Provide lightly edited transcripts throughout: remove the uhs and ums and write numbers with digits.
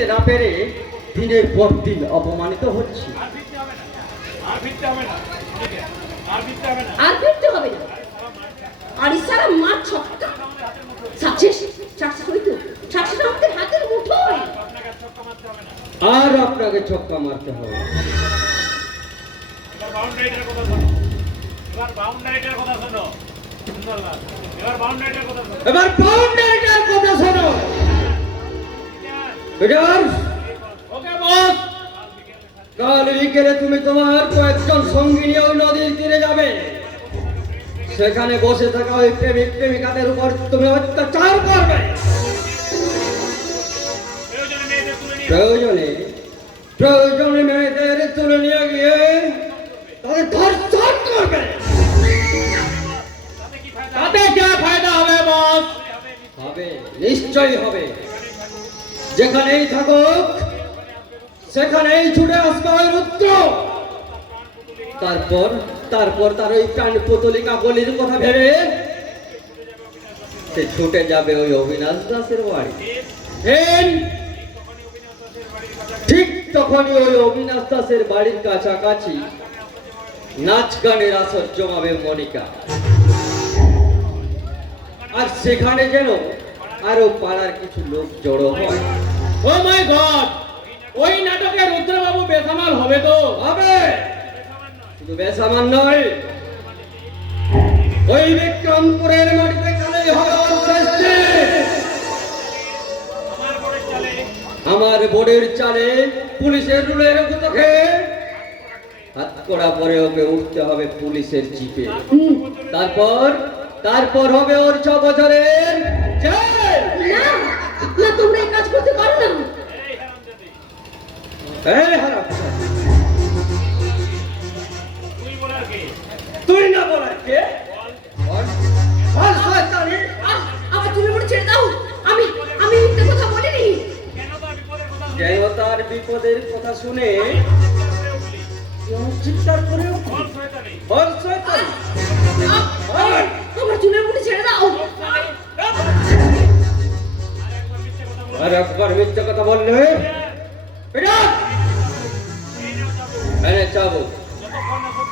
ফিরতে না পেরে দিনের পর দিন অপমানিত হচ্ছি। আর ফিরতে হবে না। আর ইশারা মার ছক্কা সাকসেস হইতো। সাকসেস আমাদের হাতের মুঠোয়। আর আপনাকে ছক্কা মারতে হবে। এবার বাউন্ডারিটার কথা শোনো। এবার বাউন্ডারিটার কথা শোনো। ওকে বস, কাল বিকেলে তুমি তোমার কয়েকজন সঙ্গী নিয়ে ওই নদীর তীরে যাবে। সেখানে বসে থাকা ওই প্রেমিক প্রেমিকাদের উপর তুমি অত্যাচার করবে। প্রয়োজনে মেয়েদের তুলে নিয়ে গিয়ে তাদের ধর্ষণ করবে। তাতে কি ফায়দা হবে বস? হবে, নিশ্চয়ই হবে। যেখানেই থাকুক সেখানেই ছুটে আসবে ওই রুদ্র। তারপর তার ওই প্রাণ পুতলিকা বলির কথা ভেবে সে ছুটে যাবে ওই অবিনাশ দাসের বাড়ি। ঠিক তখনই ওই অবিনাশ দাসের বাড়ির কাছাকাছি নাচ গানের আসর জমাবে মনিকা। আর সেখানে যেন আরো পাড়ার কিছু লোক জড়ো হয়। ও মাই গড, ওই নাটকে রুদ্রবাবু বেসামাল হবে তো? হবে। শুধু বেসামাল নয়, ওই বিক্রমপুরের মাটিতে কালেই হবে আমার বোর্ডের চালে পুলিশের রুলের গুতোকে হাত করা পরে ওকে উঠতে হবে পুলিশের জিপে। তারপর হবে ওর 6 বছরের জেল। না তোমরা এই কাজ করতে পারো না। এই হারাম, তুই না বলার কে? আবার তুমি মনে ছেড়ে দাও। আমি মিথ্যে কথা বলিনি। কেন তার বিপদের কথা শুনে চিৎকার করে তোমার চুলের মুঠি ছেড়ে দাও। আর একবার মিথ্যে কথা বললে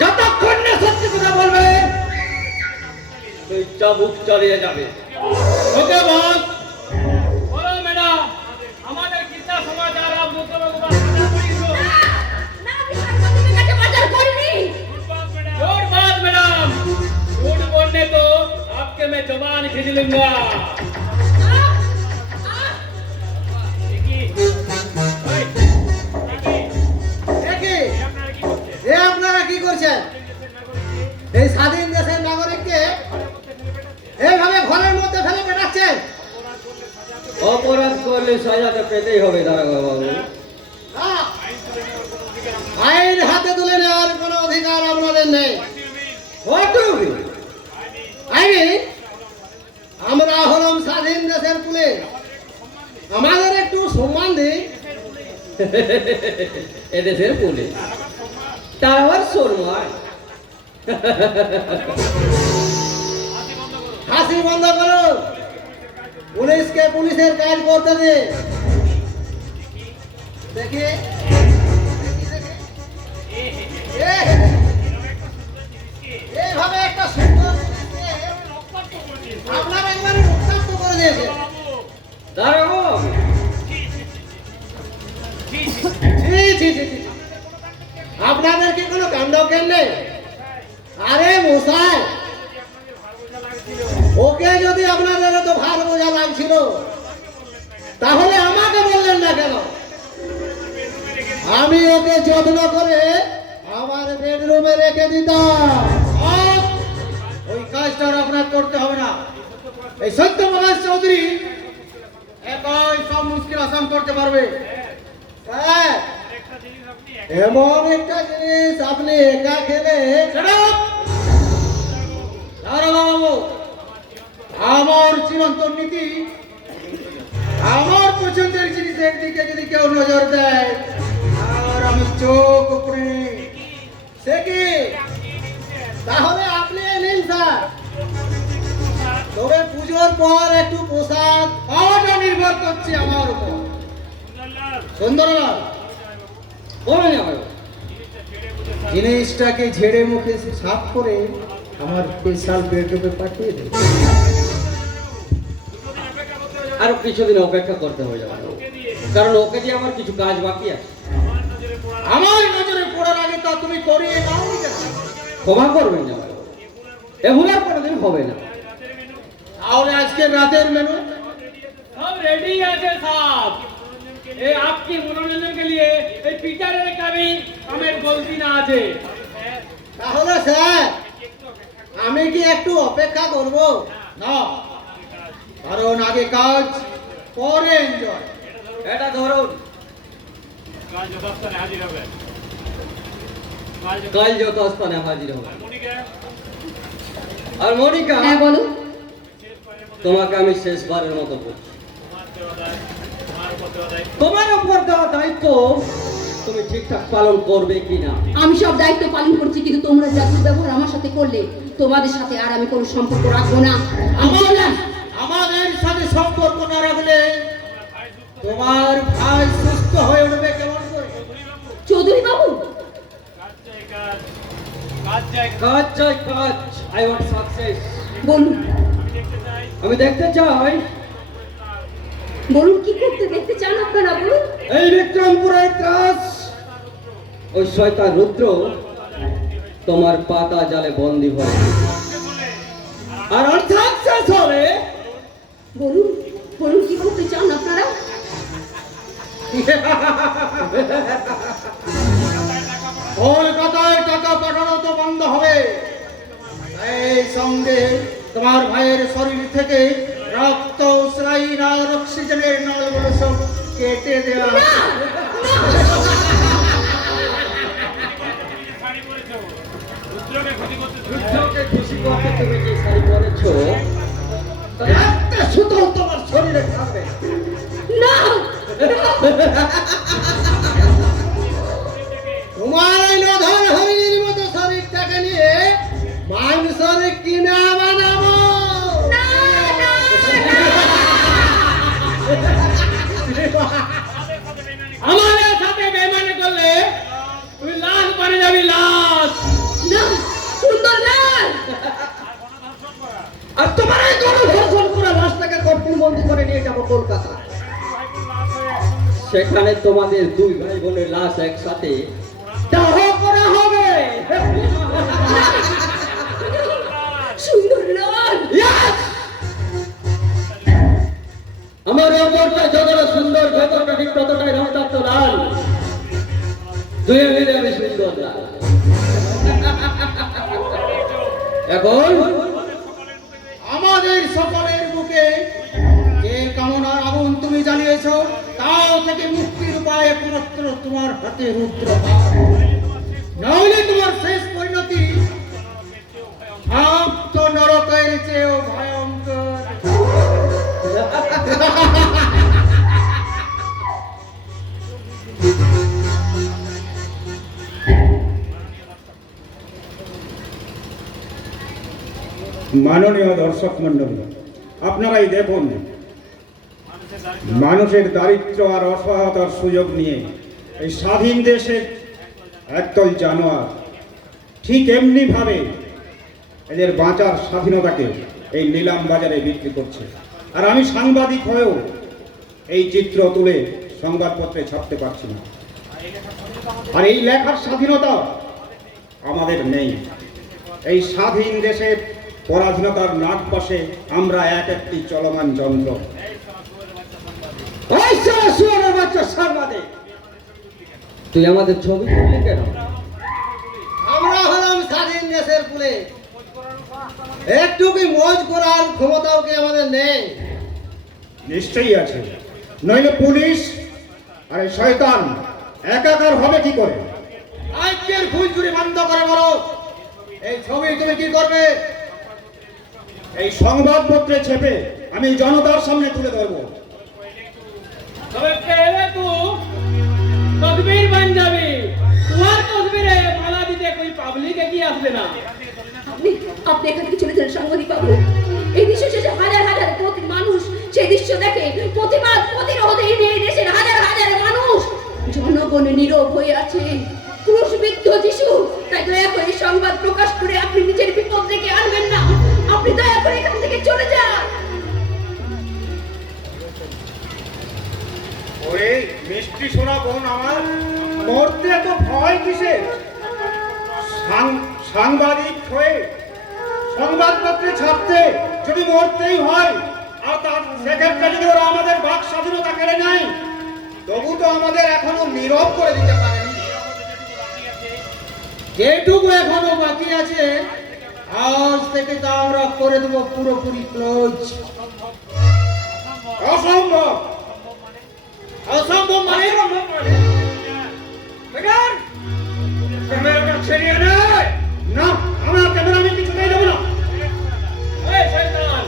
যতক্ষণ না সত্যি কথা বলবে তুই চাবুক চালিয়ে যাবে। ওকে বস। বলো ম্যাডাম, আমাদের কিসা সমাচার আপ রুদ্রবাবু না আমি সাংবাদিকের কাছে বাজার করিনি। जोर बात मैडम, झूठ बोलने तो आपके मैं जबान खींच लूंगा। আপনারা কি করছেন? এই স্বাধীন দেশের নাগরিককে এইভাবে ঘরের মধ্যে ফেলে বেড়াচ্ছেন। অপরাধ করলে সাজা তো পেতেই হবে দারোগা বাবু। আইন হাতে তুলে নেওয়ার কোনো অধিকার আপনাদের নেই। আমরা হলাম স্বাধীন দেশের পুলিশ, আমাদের একটু সম্মান দিই। এদেশের পুলিশ তার আবার শোরমায়। হাসি বন্ধ করো, পুলিশকে পুলিশের কাজ করতে দে। দেখি এইভাবে একটা সুন্দর আপনারা একবারে রক্তাক্ত করে দিয়েছে। দারোগা আপনাদের কি কোনো কাণ্ড জ্ঞান নেই? আরে মশাই, ওকে যদি আপনাদের এত ভার বোঝা লাগছিল তাহলে আমাকে বললেন না কেন? আমি ওকে যত্ন করে আমার বেডরুমে রেখে দিতাম। ওই কাজটা আপনার করতে হবে না। এই সত্যপ্রকাশ চৌধুরী একই সব মুশকিল আসান করতে পারবে। হ্যাঁ, এমন একটা জিনিস আপনি একা খেলে। বাবু, আমার চিরন্তন নীতি, আমার পছন্দের জিনিসের দিকে যদি কেউ নজর দেয় আর আমি চোখ উপরে সে কি, তাহলে আপনি নিন স্যার। তবে পুজোর পর একটু প্রসাদ পাওয়াটা নির্ভর করছে আমার উপর। সুন্দরলাল, বলো জামাইবাবু। জিনিসটাকে ঝেড়ে মুখে সাফ করে আমার স্পেশাল বেডরুমে পাঠিয়ে দে। আরো কিছুদিন অপেক্ষা করতে হবে জামাইবাবু, কারণ ওকে দিয়ে আমার কিছু কাজ বাকি আছে। আমার নজরে পড়ার আগে তা তুমি করিয়ে নাও নি কেন? ক্ষমা করবেন জামাইবাবু, এ ভুল আর কোনোদিন হবে না। তাহলে আজকে রাতের মেনু सब रेडी है साहब। ये आपकी मनोरंजन के लिए ये पिक्चर का भी हमें गलती ना आजे। তাহলে স্যার আমি কি একটু অপেক্ষা করব? না, কারণ আগে কাজ পরে এনজয়। এটা ধরুন, काल जो दफ्तर है हाजिर হবে। কাল যত স্থানে হাজির হবে। मुनी के আর মনিকা, হ্যাঁ বলো। তোমাকে আমি শেষবারের মতো বলছি, मारते हो दाई, मार करते हो दाई। তোমার উপর দেওয়া দায়িত্ব তুমি ঠিকঠাক পালন করবে কিনা। আমি সব দায়িত্ব পালন করছি, কিন্তু তোমরা যা ব্যবহার আমার সাথে করলে, তোমাদের সাথে আর আমি কোনো সম্পর্ক রাখবো না। আমি বললাম আমাদের সাথে সম্পর্ক না রাখলে তোমার ভাই সুস্থ হয়ে উঠবে কেমন করে? চৌধুরী বাবু, काज जाए काज, काज जाए কাজ চাই কাজ, আই ওয়ান্ট সাকসেস। বলুন देखते जाए। আমি দেখতে চাই বলুন কি করতে দেখতে চান আপনারা, বলুন। এই বিক্রমপুরের ত্রাস, ওই শয়তান রুদ্র তোমার পাতা জালে বন্দী হয়, আর অর্থাৎ শেষ হবে। বলুন বলুন কি করতে চান আপনারা? কলকাতায় টাকা পাঠানো তো বন্ধ হবে, এই সঙ্গে তোমার ভাইয়ের শরীর থেকে রক্ত, স্রাইন আর অক্সিজেনের নলগুলো সব কেটে দেওয়া। শাড়ি পরেছো রুদ্রকে ক্ষতি করতে তুমি। রুদ্রকে খুশি করতে তুমি যে শাড়ি পরেছো, তার একটা সুতো তোমার শরীরে থাকবে। না, তোমার ওই নধন হরিণীর মতো শরীরটাকে নিয়ে মানুষের কিনা বানাবো। না, না, আমাদের সাথে বেইমানি করলে তুই লাশ বনে যাবি, লাশ। না, সুন্দর লাল। আর তোমার এই গণধর্ষণ করে লাশটাকে কর্পূরবন্দি করে নিয়ে যাবো কলকাতা। সেখানে তোমাদের দুই ভাই বোনের লাশ একসাথে দাহ করা হবে। সুন্দর লাল। Yes! আমার ওপরটা যতটা সুন্দর, ভেতরটা ঠিক ততটাই রক্তাক্ত লাল। দুয়ে মিলে আমি সুন্দর লাল। এখন আমাদের সকলের বুকে যে কামনার আগুন তুমি জ্বালিয়েছো, তাও থেকে মুক্তির উপায় একমাত্র তোমার হাতে রুদ্র। নইলে তোমার শেষ পরিণতি আপ্ত নরকের চেয়েও ভয়ঙ্কর। মাননীয় দর্শক মণ্ডলী, আপনারাই দেখুন, মানুষের দারিদ্র্য আর অসহায়তার সুযোগ নিয়ে এই স্বাধীন দেশের একদল জানোয়ার ঠিক এমনিভাবে এদের বাঁচার স্বাধীনতাকে এই নিলাম বাজারে বিক্রি করছে। আর আমি সাংবাদিক হয়েও এই চিত্র তুলে সংবাদপত্রে ছাপতে পারছি না। আর এই লেখার স্বাধীনতা আমাদের নেই। এই স্বাধীন দেশের পরাধীনতার নাট পাশে আমরা এক একটি চলমান যন্ত্র। ওই শুয়োরের বাচ্চা সাংবাদিক, তুই আমাদের ছবি তুললি কেন? আমরা হলাম স্বাধীন দেশের পুলে, একটু কি মজ করার ক্ষমতাও কি আমাদের নেই? নিশ্চয়ই আছে, নইলে পুলিশ আর এই শয়তান একাকার হবে কি করে? আজকের ফুলচুরি বন্ধ করে বলো, এই ছবি তুমি কি করবে? এই সংবাদপত্রে ছেপে আমি জনতার সামনে তুলে ধরবো। তবে পেলে তু তকবীর বন যাবি। তোমার তকবীরে মালা দিতে কই পাবলিক এগিয়ে আসবে না। আপনি আপনি এখান থেকে চলে যান সাংবাদিক বাবু। এই দৃশ্য শেষে হাজার হাজার মানুষ সেই দৃশ্য দেখে, প্রতিবাদ প্রতিরোধে এই দেশের হাজার হাজার মানুষ বোন নীরব হয়ে আছে, ক্রুশবিদ্ধ যিশু। তাই দয়া করে সংবাদ প্রকাশ করে আপনি নিজের বিপদ ডেকে আনবেন না। আপনি দয়া করে এখান থেকে চলে যান। ওরে মিষ্টি শোনা বোন আমার, মরতে এত ভয় কিসের? সাংবাদিক হয়ে সংবাদপত্রে ছাপতে যদি মরতেই হয়, আর তার সেক্ষেত্রে যদি ওরা আমাদের বাক স্বাধীনতা কেড়ে নেয়, তবু তো আমাদের এখনো নীরব করে দিতে পারেনি। যেটুকু এখনো বাকি আছে, আজ থেকে তা আমরা করে দেবো পুরোপুরি ক্লোজ। অসম্ভব। অসম্ভব মানে বেকার ক্যামেরাটা ছেড়িয়ে নেয়। না, আমার ক্যামেরা আমি কিছুতেই দেবো না। এই শয়তান,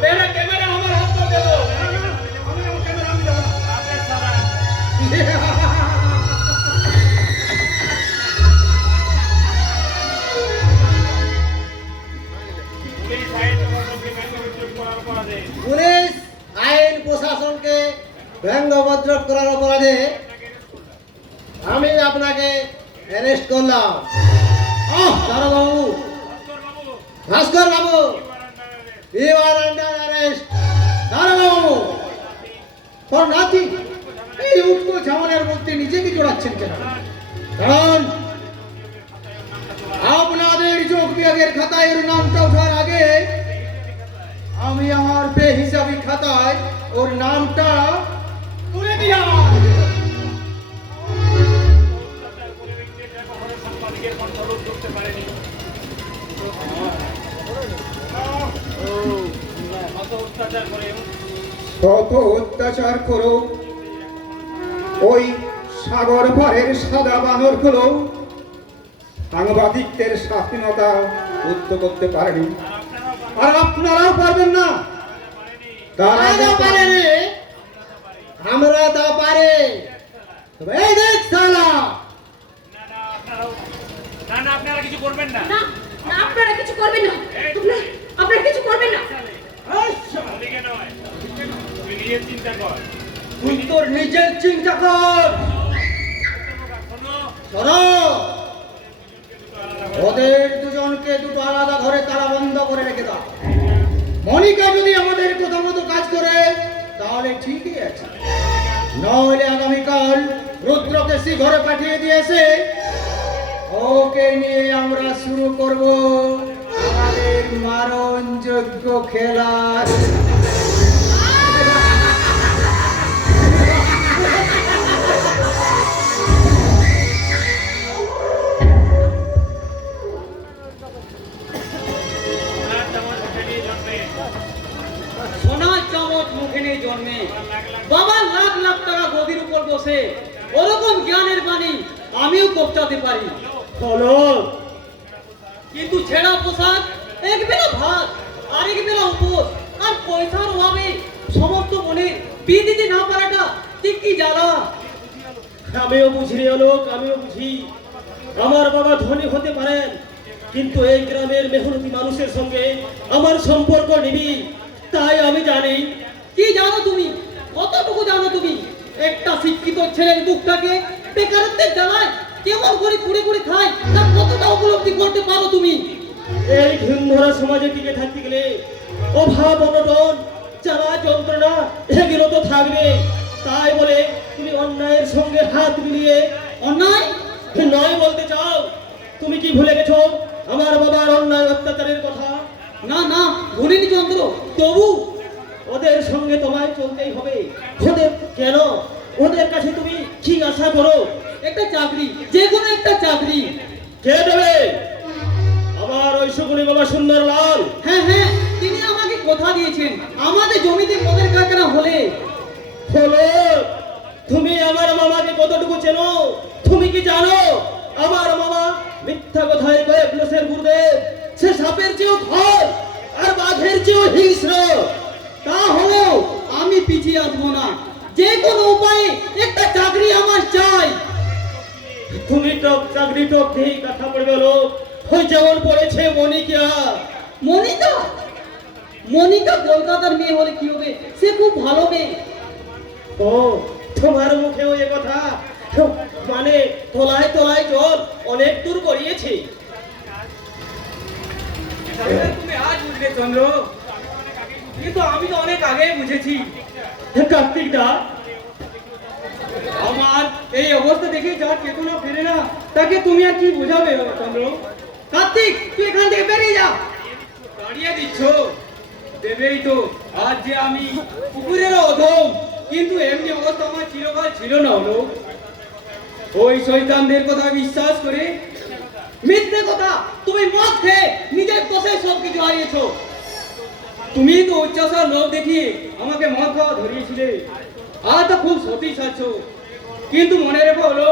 তেরা ক্যামেরা আমার হাত में दे दो। আমি আমার ক্যামেরা আমি দেবো না। পুলিশ আইন প্রশাসনকে ব্যঙ্গভদ্রক করার অপরাধে আমি আপনাকে অ্যারেস্ট করলাম। দারোগাবু, Bhaskar babu, you are under arrest. দারোগাবু, ফর নাথিং। এই উটকো ঝামেলার মধ্যে নিজেকে জড়াচ্ছেন কেন? কারণ আপনাদের যোগ বিয়োগের খাতায় ওর নামটা ওঠার আগে আমি আমার বেহিসাবি খাতায় ওর নামটা তুলে দিলাম। কত অত্যাচার করো, ওই সাগর পাড়ের সাদা বানর গুলো সাংবাদিকদের স্বাধীনতা রুদ্ধ করতে পারেনি, আর আপনারাও পারবেন না। তারা তারা পারে রে, আমরা তা পারে। তবে এই দেখ শালা, আপনারা কিছু করবেন না। না না, আপনারা কিছু করবেন না। আপনারা কিছু করবেন না। ওদিকে নয়, তুই নিজের চিন্তা কর। তুই তোর নিজের চিন্তা কর। শোনো, ওদের দুজনকে দুটো আলাদা ঘরে তালা বন্ধ করে রেখে দাও। মনিকা যদি আমাদের কথা মতো কাজ করে তাহলে ঠিকই আছে, নইলে আগামীকাল রুদ্রকে ঘরে পাঠিয়ে দিয়েছে, ওকে নিয়ে আমরা শুরু করব আমাদের মারণযোগ্য খেলা। সোনার চামচ মুখে নিয়ে জন্মে, বাবা লাখ লাখ টাকা গদির উপর বসে ওরকম জ্ঞানের বাণী আমিও কোপচাতে পারি। হলো কিন্তু ছেঁড়া পোশাক, এক বেলা ভাত আর এক বেলা উপোস, আর পয়সার অভাবে সমস্ত মনের বিয়ে দিতে না পারাটা ঠিক কি জ্বালা। আমিও বুঝি রে লোক, আমিও বুঝি। আমার বাবা ধনী হতে পারেন, কিন্তু এই গ্রামের মেহনতি মানুষের সঙ্গে আমার সম্পর্ক নিবি। তাই আমি জানি। কি জানো তুমি? কতটুকু জানো তুমি? একটা শিক্ষিত ছেলের বুকটাকে বেকারত্বের জ্বালায় কেমন করে কুড়ে কুড়ে খায় তা কতটা উপলব্ধি করতে পারো তুমি? এই ঘৃণধরা সমাজে টিকে থাকতে গেলে অভাব, অনটন, জ্বালা, যন্ত্রণা এগুলো তো থাকবে। তাই বলে তুমি অন্যায়ের সঙ্গে হাত মিলিয়ে অন্যায় নয় বলতে চাও? তুমি কি ভুলে গেছো আমার বাবার অন্যায় অত্যাচারের কথা? না না, ভুলিনি চন্দ্র, তবু ওদের সঙ্গে তোমায় চলতেই হবে। ওদের কেন? ওদের কাছে তুমি কি আশা করো? একটা চাকরি, যে কোনো একটা চাকরি। কে দেবে? আমার ওই শকুনি বাবা সুন্দরলাল। হ্যাঁ হ্যাঁ, তিনি আমাকে কথা দিয়েছেন আমাদের জমিতে মদের কারখানা হলে। হলো, তুমি আমার মামাকে কতটুকু চেনো? তুমি কি জানো আমার মামা মিথ্যা কথায় কয়ে প্লসের গুরুদেব, সে সাপের চেয়েও ভয় আর বাঘের চেয়েও হিংস্র। তা হলো আমি পিছিয়ে আসবো না, যে কোনো উপায়ে একটা চাকরি আমার চাই। তুমি টপ চাকরি টপ দিয়ে কথা পড়বে লোক, ওই যেমন পড়েছে মনিকা। মনিকা? মনিকা কলকাতার মেয়ে হলে কি হবে? সে খুব ভালো মেয়ে। ও, তোমার মুখেও এ কথা? মানে তোলায় তোলায় জল অনেক দূর গড়িয়েছে। তুমি আজ বুঝলে চন্দ্র, কিন্তু আমি তো অনেক আগে বুঝেছি। কার্তিক দা, আমার এই অবস্থা দেখে যার চেতনা ফেরে না, তাকে তুমি আর কি বোঝাবে চন্দ্র? কার্তিক, তুই এখান থেকে বেরিয়ে যা। দাঁড়িয়ে দিচ্ছ? দেবেই তো। আজ যে আমি পুকুরেরও অধম, কিন্তু এমনি অবস্থা আমার চিরকাল ছিল না। হলো ওই শয়তানদের কথা বিশ্বাস করে মিথ্যে কথা, তুমি মদ খেয়ে নিজের দোষে সব কিছু হারিয়েছো। তুমি তো উচ্চাসার লোভ দেখিয়ে আমাকে মদ খাওয়া ধরিয়েছিলে। আর তো খুব সতী সাচ্ছ, কিন্তু মনে রেখো হলো